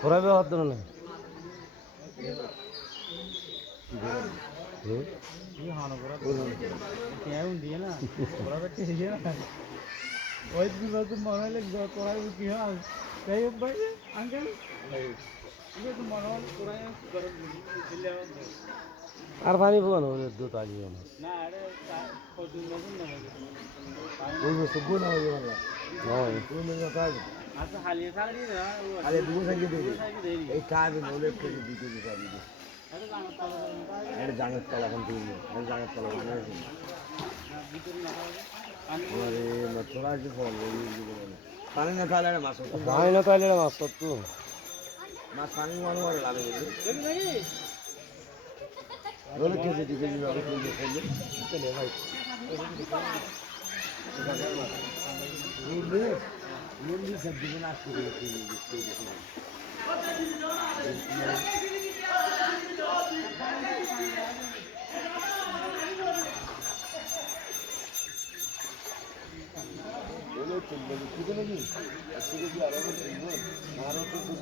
ખોરાબે હતો ને ওই দিন মনে হলে করাবো কি হয় তাই ভাই আঙ্কেল আর পানি ফুয়ানো দুটো আগে ওই বস্তু গুণ হয়ে গেল। নয় ওই মেয়ে কথা আরে দুটো সাইকেল দেবে। এই কাজ বলে? করে দিতে পানি না মাছ পানি না মাছ তো నా స్వామి మనవాడు రాలేదు రోజుకేసి డిగ్రీ వాళ్ళు ఫోన్ చేసేది వీళ్ళు ఏంది సబ్జెక్ట్ నాకు चल रही है कितने की अस्सी के जी आ रहे हैं भारत